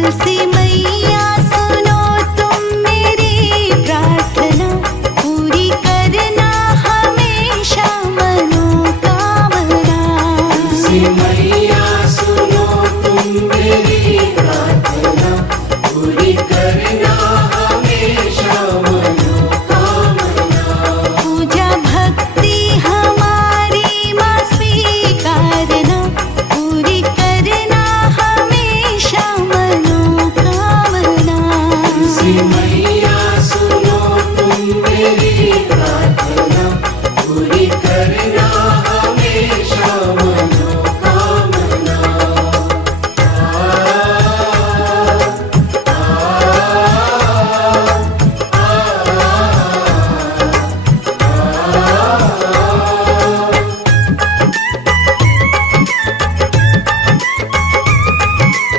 तुलसी मैया सुनो तुम मेरी प्रार्थना, पूरी करना हमेशा मनोकामना। तुलसी मैया सुनो तुम मेरी प्रार्थना, पूरी करना हमेशा मनोकामना। पूजा भक्ति हमारी माँ स्वीकारना, पूरी करना हमेशा मनोकामना। तुलसी